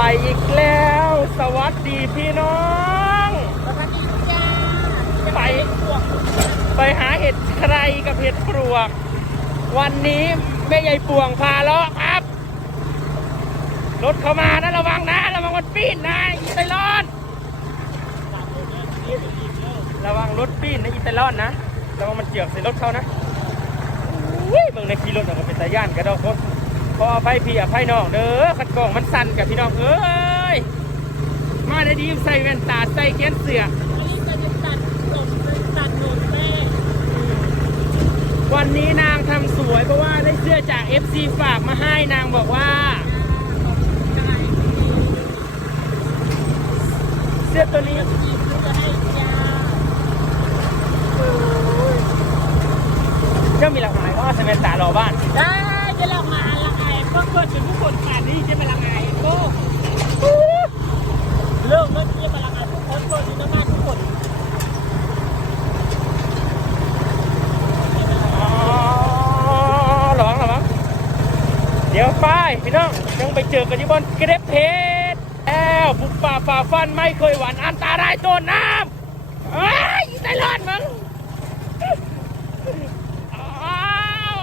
ไปอีกแล้ว สวัสดีพี่น้องสวัสดีจ้าไปไปหาเห็ดใครกับเห็ดปลวก วันนี้แม่ใหญ่ป่วงพาเลาะครับ รถเข้ามานะระวังนะ ระวังมันปีนนะอีไตลอน ระวังรถปีนนะอีไตลอนนะ ระวังมันเจือกใส่รถเขานะอุ้ยเบิ่งในขี่รถออกมาเป็นตาย่านกระดอกรถ พออภัยพี่อภัยน้องเด้อขัดกล่องมันสั่นกับพี่น้องเอ้ยมาได้ดีใส่แว่นตาใส่แขนเสื้อวันนี้จะตัดหล่นตัดหล่นแม่วันนี้นางทำสวยเพราะว่าได้เสื้อจาก FC ฝากมาให้นางบอกว่า เสื้อตัวนี้อีกจะให้จ้าก็มีหลากหลายเพราะว่าใส่แว่นตารอบ้านได้จะละมาละไง เพื่อนเพื่อนเป็นผู้คนขาดนี่จะมาละไงโก้เรื่องนั้นจะมาละไงทุกคนเพื่อนที่หน้าทุกคนอ๋อระวังระวังเดี๋ยวไปพี่น้องยังไปเจอกันที่บนเกร็บเพชรแล้วบุกป่าฝ่าฟันไม่เคยหวั่นอันตรายต้นน้ำเอ้ยใจร้อนมึงอ้าว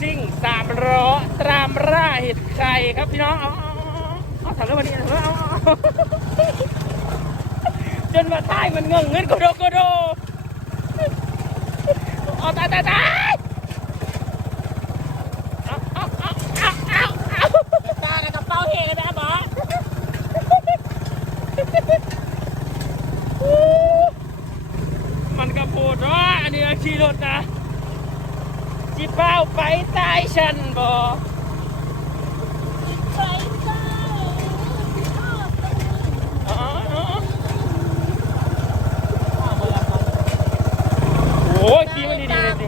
สิ่งสามล้อตรามร่าเห็ด ไข่ครับพี่น้อง เอาเอาเอาถังเรื่องวันนี้เอาเอาเอาจนมาใต้มันเงงเงินกโดกโดเอาตายตายตายเอาเอาเอาเอาเอาเอาตาในกระเป๋าเฮกันนะบอสมันกระโปดว่าอันนี้ขี่รถนะจิเป้าไปใตายฉันบ่ไปจ้า อ๋ออ๋อโอ้ยขี่มันดีๆเลยสิ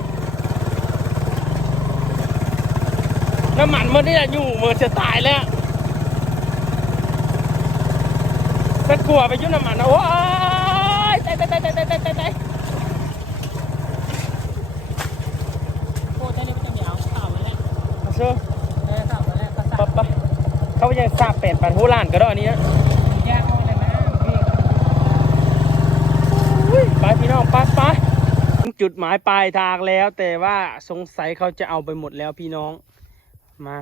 น้ำ มันมันนี่อยู่เหมือนจะตายแล้วสักกลัวไปยุ่น้ำมันนะโอ้ยตายตายตายตายตายตายตายโอ้แต่นี่มันจะเหนียวเข่าเลยมาเชื่อเออเข่าเลยภาษาปะปะเขายังทราบเป็นปันหูล้านก็ได้อันนี้นะยากเลยนะพี่ไปพี่น้องไปไปถึงจุดหมายปลายทางแล้ว แต่ว่าสงสัยเขาจะเอาไปหมดแล้วพี่น้อง มา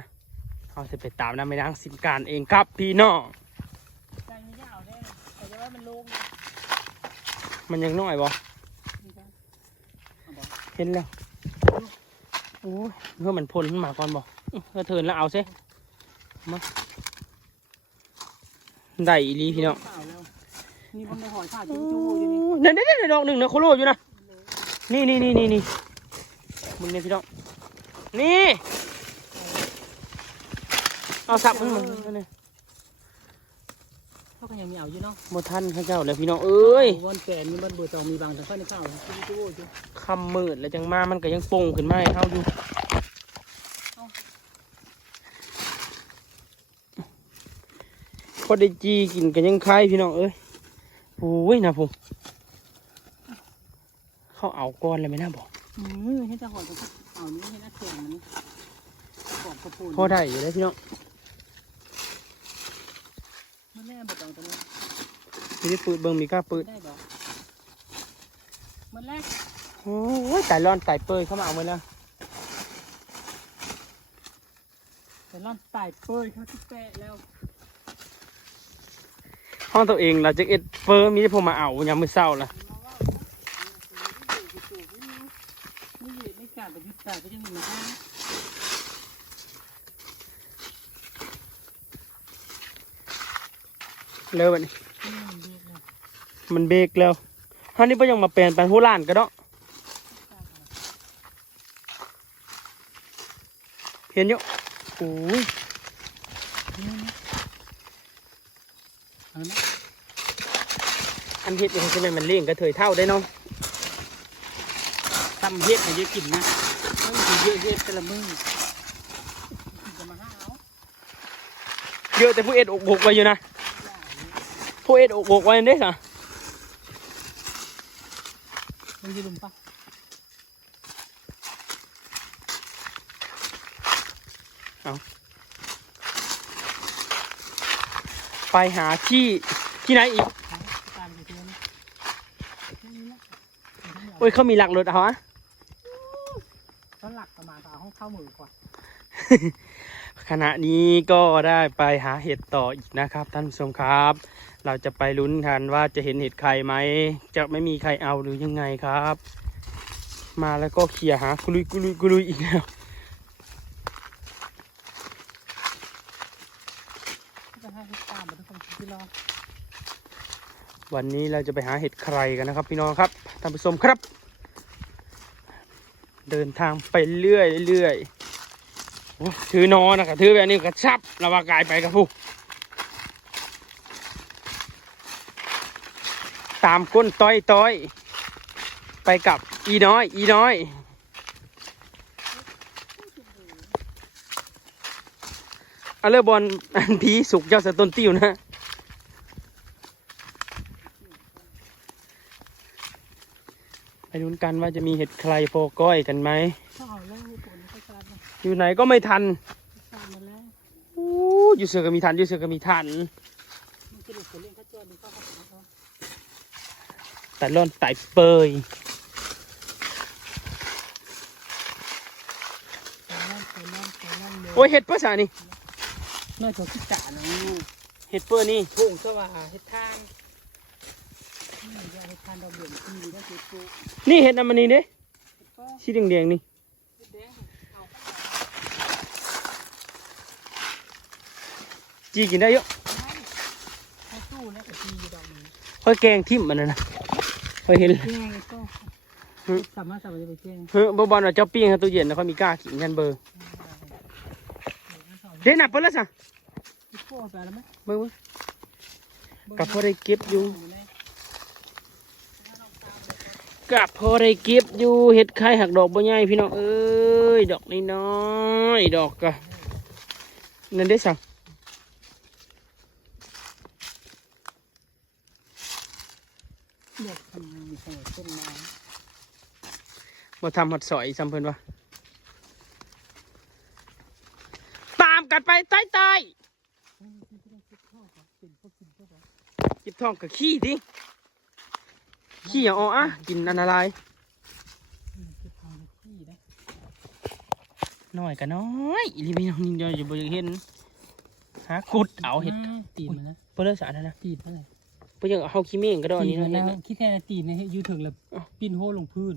เขาจะไปตามนำไปนางสินการเองครับพี่น้องใจไม่ยาวได้แต่ว่ามันลงมันยังน้อยบ่เห็นแล้วโอ้ยเพื่อมันพ่นขึ้นมาก่อนบ่อื้อเพื่อเทินแล้วเอาซิมาได้อีหลีพี่น้องเข่าแล้วนี่มันในหอยขาดจูจูอยู่นี่เดี๋ยวเดี๋ยวเดี๋ยวดอกหนึ่งนะโคโลอยู่นะนี่นี่นี่นี่นี่มึงเนี่ยพี่น้องนี่ เอาสับมึงมึงนั่นเลยเขาก็ยังมีเอาอยู่เนาะโมทันข้าเจ้าแล้วพี่น้องเอ้ยวันแก่นี่มันเบื่อตองมีบางแต่ค่อยในข้าวจูจูจูคำมืดแล้วจังมามันก็ยังโป่งขึ้นมาให้เฮาอยู่พอได้จีกินกันยังคล้ายพี่น้องเอ้ยโอ้ยนะผมเขาเอาก้อนเลยไหมนะบอกอืมให้แต่หอยกับเอานี่ให้นักเขียนมันบอกกระปุนพอได้อยู่แล้วพี่น้อง มันแม่บอกตองตัวนี้มีได้ปืดเบิ่งมีกล้าปืดได้บอกมันแรกโอ้ยไก่ร้อนไก่เปยเข้ามาเอาไปแล้วแต่ร่อนตายเปื่อยเขาที่แปะแล้วห้องตัวเองเราจะเอ็ดเฟอร์มีได้ผมมาเอายามมื้อเช้าละนี่ไม่กล้าไปยึดตาก็ยังมีมาห้า เร็วบัดนี้มันเบรกแล้วฮันนี่ก็ยังมาแปลนเป็นหัวล้านก็เนาะเห็นอยู่โอ้ยเอาละอันเฮ็ดยังจะเป็นมันเลี้ยงกระเทยเท่าได้เนาะทำเฮ็ดให้เยอะกินนะต้องมีเยอะเฮ็ดแต่ละมือจะมาห้าเอาเยอะแต่ผู้เอ็ดอกบกไว้อยู่นะ ผู้เอ็ดอกบกไว้เด้สะมันจะลุมปะเอาไปหาที่ที่ไหนอีกเจอนี่นะโอ้ยเขามีหลักรถเอาอะตอนหลักประมาณเอาห้องเข้ามือกว่า ขณะนี้ก็ได้ไปหาเห็ดต่ออีกนะครับ ท่านผู้ชมครับ เราจะไปลุ้นกันว่าจะเห็นเห็ดใครไหม จะไม่มีใครเอาหรือยังไงครับ มาแล้วก็เคลียหากุลุยกุลุยกุลุยอีกแล้ววันนี้เราจะไปหาเห็ดใครกันนะครับ พี่น้องครับท่านผู้ชมครับ เดินทางไปเรื่อยเรื่อย ถือนอนะครับถือแบบนี้กระชับระวากายไปกับผู้ตามก้นต้อยต้อยไปกับอีน้อย อีน้อยเอาเลบอลอันพีสุกเจ้าสะต้นติ้วนะไปลุ้นกันว่าจะมีเห็ดใครโฟก้อยกันไหมถ้าเอาแล้วผลก็กลับมาอยู่ไหนก็ไม่ทันตามมาแล้วอู้อยู่เสือก็มีทันอยู่เสือก็มีทันมันจะหลุดคนเล่นข้าจวนดูเข้าเข้าเขาแต่ล่อนไต่เปยไปนั่งไปนั่งไปนั่งเลยโอ้ยเห็ดเปอร์สานี่น่าจะคิดจ่าหนังงูเห็ดเปอร์นี่ทุ่งสว่าเฮ็ดทางนี่อย่าเฮ็ดทางดอกเบี้ยที่ดีนะคือปลูกนี่เห็ดน้ำมันนี่เด้ก็สีแดงๆนี่ เฮ็ดแดงเอา จีกินได้เยอะให้สู้แล้วก็ทีดอกนี้ค่อยแกงทิ่มมันนะนะค่อยเห็นแกงก็สามารถสามารถจะไปแกงเฮ้ยบบอลว่าเจ้าปิ้งให้ตู้เย็นนะเขามีกล้ากินกันเบอร์เด่นหนักเปแล้วสะพวกไปแล้วไหมเบอร์เบิ่งกับพอได้เก็บอยู่กับพอได้เก็บอยู่เห็ดไข่หักดอกบ่ใหญ่พี่น้องเอ้ยดอกน้อยๆดอกกะนั่นได้สั่ง เด็กทำมีเสน่ห์ต้นไม้มาทำหัดสอยซ้ำเพิ่นวะตามกันไปใต้ใต้เป็นพวกกินพวกอะไรๆจิบทองกับขี้ดิขี้อย่างอ้ออะกินอันอะไรคือทางที่นะน้อยกันน้อยอีลีพี่น้องนี่เดียวอยู่บนเห็นหากุดเอาเห็ดตีนมันนะเพื่อเลิกสารนะนะตีนอะไร เพื่อยังเอาเฮาขี้เม่งก็ได้อันตีนี้นมันนะนะคิดแค่ตีนนะยูถึงแล้วปิ้นโหลงพื้น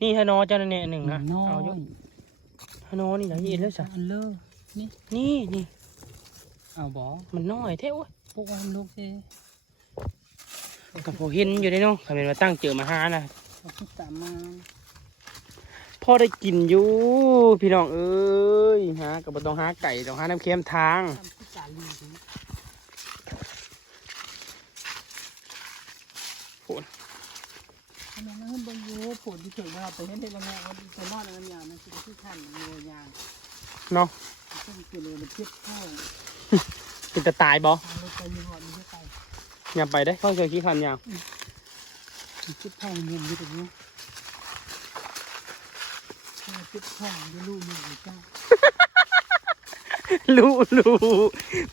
นี่ฮานอเจ้านั่นเนี่ยหนึ่งนะน้อเอายอยู่ฮานอนี่ไหนเห็นแล้วสะอันเลอนี่นี่นี่เอาบอมันน้อยแท้โอ้ยพวกมันลูกเซ่กับพอเห็นอยู่ได้เนาะใครเป็นมาตั้งเจอมาหานะเอาคิดตามมาพ่อได้กินอยู่พี่น้องเอ้ยหากับต้องหาไก่ต้องหาน้ำเค็มทาง ทำคิดตาลีถึง โหด อันนั้นมันบางยูผลที่ถึงเราไปเห็นได้บางอย่างว่าตัวมอดอะไรอย่างมันคือที่ท่านโยยางเนาะซึ่งคือเลยมันเทียบเข้าเป็นจะตายบ่ทางรถไฟมีหอดมีเท่าไหร่อย่าไปได้เข้าเจอขี้คันยาวจุดทองเงินอยู่ตรงนี้จุดทองจะรู้มือเจ้ารู้รู้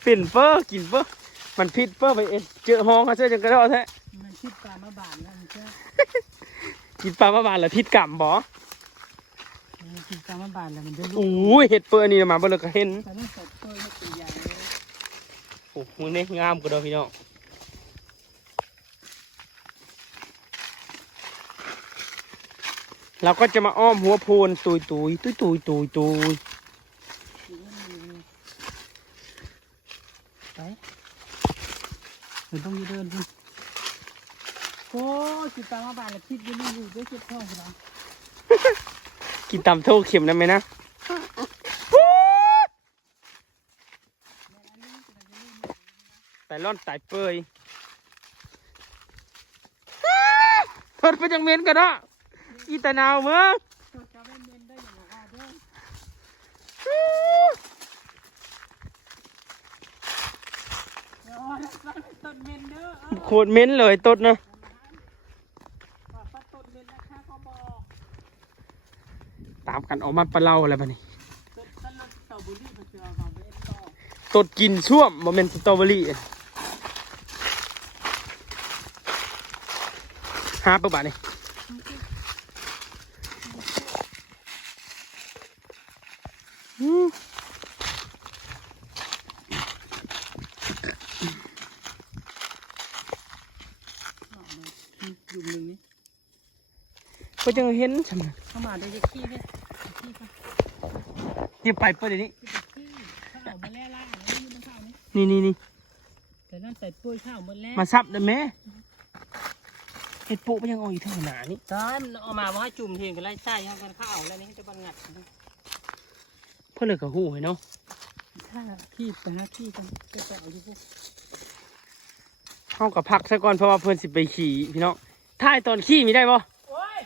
เป็นเฟอร์กินเฟอร์มันพิษเฟอร์ไปเองเจอห้องเขาเจอจังกระโดดแท้ มันคิดตามมาบานแล้วมันจะ กินปลามาบานแล้วพิษกรรมบ่มันคิดตามมาบานแล้วมันจะรู้โอ้ยเห็ดเฟอร์นี่มาเบิ่งแล้วก็เห็นแต่ต้องสดเปิดให้ตัวใหญ่เลยโอ้มึงนี่งามกว่าเดิมพี่น้องเราก็จะมาอ้อมหัวโพนตุยตุยตุยตุยตุยตุยไปมันต้องมีเดินคุณ โอ้คิดตามมาบานแล้วคิดอยังอยู่ด้วยจุดทองคุณนะกินตำโทษเข็มได้ไหมนะแต่ร่อนตายเปยทนไปจังเมนกันเนาะอีตาหนาวเมื่อตัวจะไม่เมนได้อย่างว่าเด้ออ๋อต้นเมนเด้อเออโคตรเม้นเลยตดนะ ว่าปัดต้นเมนนะคะเขาบ อกตามกันออกมาปลาเล่าอะไรบ้านี่ต้นต้นละบุรีไปเจอมาเบสต่อตดกินช่วมบ่แม่นสตรอเบอรี่หาปะบาดนี่อืมอยู่หนึ่งนี่ก็จังเห็นใช่ไหมเข้ามาได้จะขี้ไหมขี้ปะ นี่ไปเปิดเดี๋ยวนี้ขี้ปะขี้ ข้าวมาแล้วล่างแล้วนี่มันข้าวนี่นี่นี่นี่แต่นั่นใส่ปุ้ยข้าวหมดแล้วมาซับได้ไหมเห็ดปุมันยังเอาอยู่เท่าหนานี่ใช่มันเอามาว่าจุ่มเทงกันไล่ใส่ให้กันข้าวแล้วนี่จะบังงัดเพื่อเลยกับหูให้เนาะถ้าขี้ไปหาขี้กันก็จะเอาอยู่พวกเข้ากับพักซะก่อนเพราะว่าเพื่อนสิไปขี่พี่น้องถ่ายตอนขี่มีได้บ่โอ้ย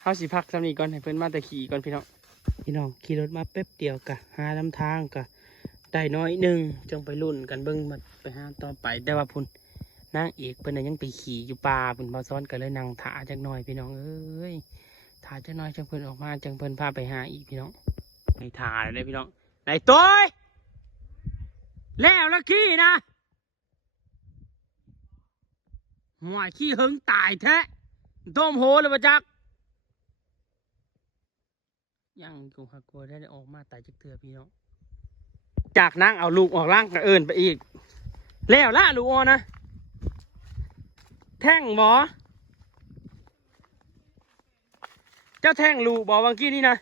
เขาสิพักสำนีก่อนให้เพื่อนมาแต่ขี่ก่อนพี่น้อง พี่น้องขี่รถมาแป๊บเดียวกะหาลำทางกะได้น้อยหนึ่งจงไปรุ่นกันเบิ้งมาไปหาต่อไปแต่ว่าพุ่นนางเอกเพิ่นน่ะยังไปขี่อยู่ป่าพุ่นบาซ้อนกันเลยนั่งถาจักหน่อยพี่น้องเอ้ยถาจักหน่อยจังเพิ่นออกมาจังเพิ่นพาไปหาอีกพี่น้องในถาเลยพี่น้องไหนตัวแล้วละขี้นะหวยขี้หึงตายแท้ต้มโหเลยปะจัก ยังกูฮักกลัวได้ออกมาตายจากเถื่อพี่น้องจากนั่งเอาลูกออกร่างกระเอินไปอีก แล้วละลูกออนะ แท่งบอเจ้าแท่งลูกบอวังกี้นี่นะ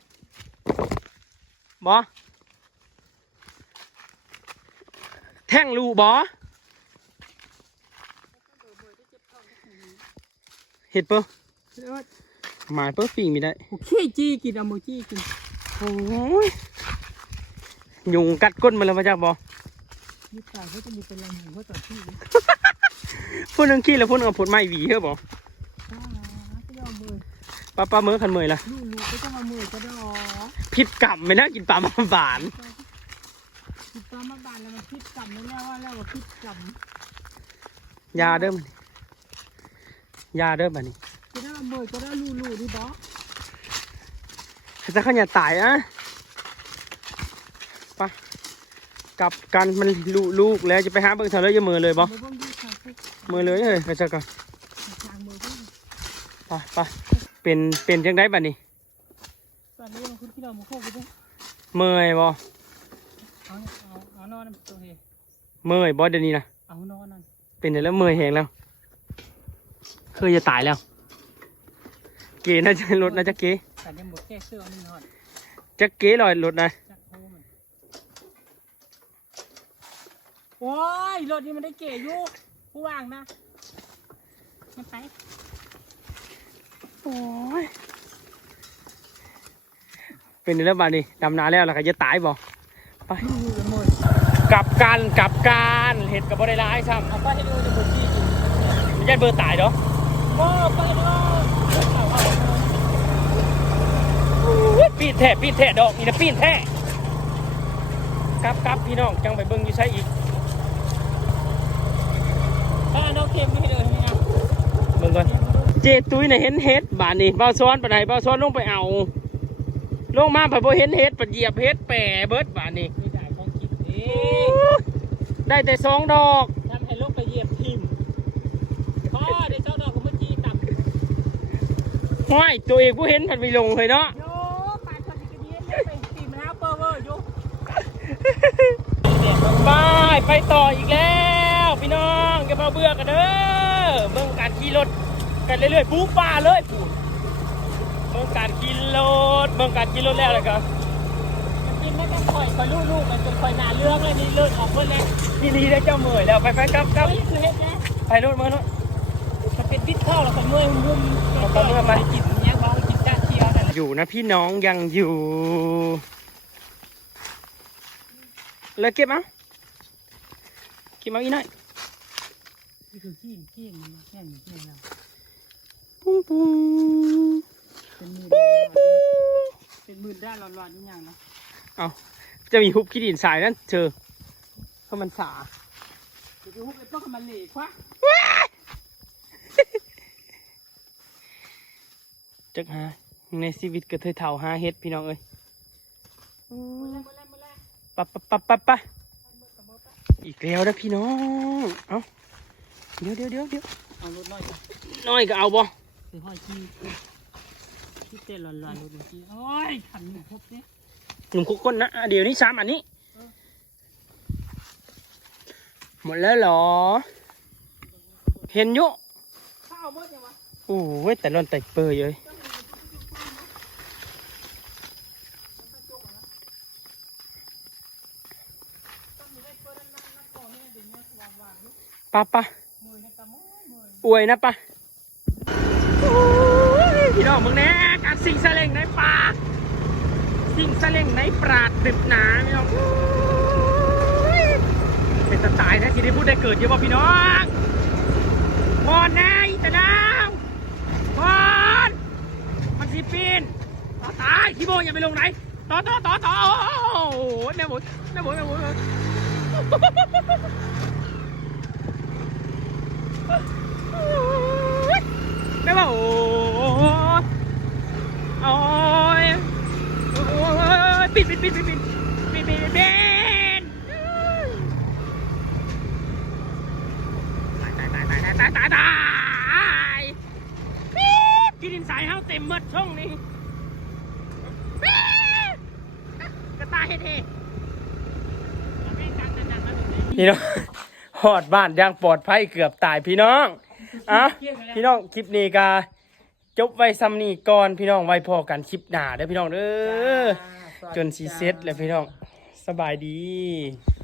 บอแท่งลูกบอเห็ดปะ หมายเปะปีงไม่ได้ขี้จี้กินเอาโมจี้กินโอ้ยยุงกัดก้นมาแล้วมาจากบอยี่ตายเขาจะมีเป็นลำหัวต่อที่พูดเรื่องขี้แล้วพูดเอาผลไม้หวีเหรอบออ่าก็ยอมมือปลาปลาเมื่อขันเมยละลูกลูกก็จะมามือก็ได้พิษกลับไม่น่ากินปลามาบานคิดตามมาบ้านแล้วมันคิดกรรมแล้วแล้วว่าแล้วว่าคิดกรรมยาเด้อมันยาเด้อบันนี้ ก็ได้มามือก็ได้ลูกลูกดิบอถ้าเขาอย่าตายอะไปกลับกันมันลูลูกแล้วจะไปหาเบิ่งเธอเลยจะมือเลยบอมือบ้างดีค่ะคือมือเลยเฮ้ยไปเจอกันทางมือบ้างไปไปเป็นเป็นจังได้บัดนี้ตอนนี้มันคุณที่เรามาโคกกันด้วยเมยบอเอาเอาเอานอนนั่นตัวเฮเมยบอเดี๋ยวนี้นะเอานอนนั่นเป็นแล้วเมยแหงแล้วเคยจะตายแล้วเกน่าจะรถน่าจะเกแต่ยังหมดแค่เสื้อนี่นอนจะเกลอยรถนะจักโฮมันโอ้ยรถนี่มันได้เก๋อยู่ผู้ว่างนะมันไปโอ้ยเป็นแล้วบาดนี้ดำนาแล้วล่ะก็จะตายบ่ไปลูกละมือกลับกันกลับกันเห็ดกับบ่ได้ร้ายซ้เอาไปให้ดูจะหมดที่จริงำไม่ใช่เบอร์ตายเนาะโอ้ไปเนาะเอาเอาเอา อุ๊ย ปีนแท้ปีนแท้ดอกนี่นะปีนแท้กลับกลับพี่น้องจังไปเบิ่งอยู่ใช้อีกถ้าน้องเค็มไม่ให้เลยใช่ไหมครับเบิ่งก่อนเจตุ้ยน่ะเห็นเห็ดบาดนี้เบาซ้อนปานใดเบาซ้อนลงไปเอา ลงมาเพิ่นบ่เห็นเห็ดปะเหยียบเห็ดแปรเบิดบาดนี้ไม่ได้ของกินเอได้แต่สองดอกทำให้ลูกไปเหยียบทิมพ่อได้เจ้าดอกของเมื่อกี้ต่ำห้อยตัวเองผู้เห็นพันไม่ลงเลยเนาะ โยปานคนที่กระเดียนไปตีมแล้วเปอร์เวอร์อยู่ ไปไปต่ออีกแล้ว พี่น้องอย่ามาเบื่อกันเด้อเบิ่งการขี่รถกันเรื่อยๆปูป่าเลยปูเบิ่งการขี่รถเบิ่งการขี่รถแล้วแล้วก็มันกินไม่ต้องคอยคอยลูกลูกมันจนคอยหนาเรื่องเลยนี่เลือดออกหมดเลยนี่ดีได้เจ้าเมยแล้วไปไปกลับกลับเฮ้ยคือเฮ็ดนะไปรถมาเนาะมันเป็นวิทเข้าแล้วก็เมื่อยมุ่มเอาเข้าเมื่อยมากินเนี้ยบ้ากินจ้าเชียร์นั่นอยู่นะพี่น้องยังอยู่ เลยเก็บเอาเก็บเอาอีกหน่อยนี่คือขี้ขี้มันแค่นี้ขี้เราปุ้งปุ้งเป็นมือเป็นมือด้านร้อนๆนี่อย่างเนาจะมีฮุบขี้ดินสายนั่นเจอเพราะมันสาเดี๋ยวพวกไอ้พวกมันเหล่ควะจักหาในชีวิตกระเทยเท่าหาเฮ็ดพี่น้องเอ้ย ปะปะปะปะปะอีกแล้วนะพี่น้อง เอาเดี๋ยวเดี๋ยวเดี๋ยวเดี๋ยวเอารถน้อยจ้ะน้อยก็เอาบ่ไปห้อยขี้ขี้เต้นหลอนๆรถขี้โอ้ยขันหนึ่งครบเนี่ยหนุ่มคุกคนนะอะเดี๋ยวนี้สามอันนี้ หมดแล้วเหรอ เห็นอยุข้าวเบิดยังวะโอ้ยแต่รอนแต่เปรยเลย ปะปะอวยนะปะโอ้ยพี่น้องมึงแน่การสิงสะเล็งในป่าสิงสะเล็งในปราดดึบหนาพี่น้องโอ้ยเป็นตาตายนะที่ได้พูดได้เกิดเยอะป่ะพี่น้องมอนแน่อีแต่ดาวมอนมันสิปีนต่อตายขี้โมงอย่าไปลงไหนต่อต่อต่อต่อโอ้โหแม่บุญแม่บุญแม่บุญไม่ว่าโอ้ยโอ้ยโอ้ยปิดปิดปิดปิดปิดปิดปิดปิดตายตายตายตายตายตายตายปี๊ดที่ดินสายเฮาเต็มหมดช่องนี้ปี๊ดกระตาเฮ็ดเฮพี่เน้อง หอดบ้านอย่างปลอดภัยเกือบตายพี่น้องอะพี่น้องคลิปนี้ก็จบไว้ซ้ำนี้ก่อนพี่น้องไว้พอกันคลิปหน้าเด้อพี่น้องเด้อจนสีเซ็ตแล้วพี่น้องสบายดีส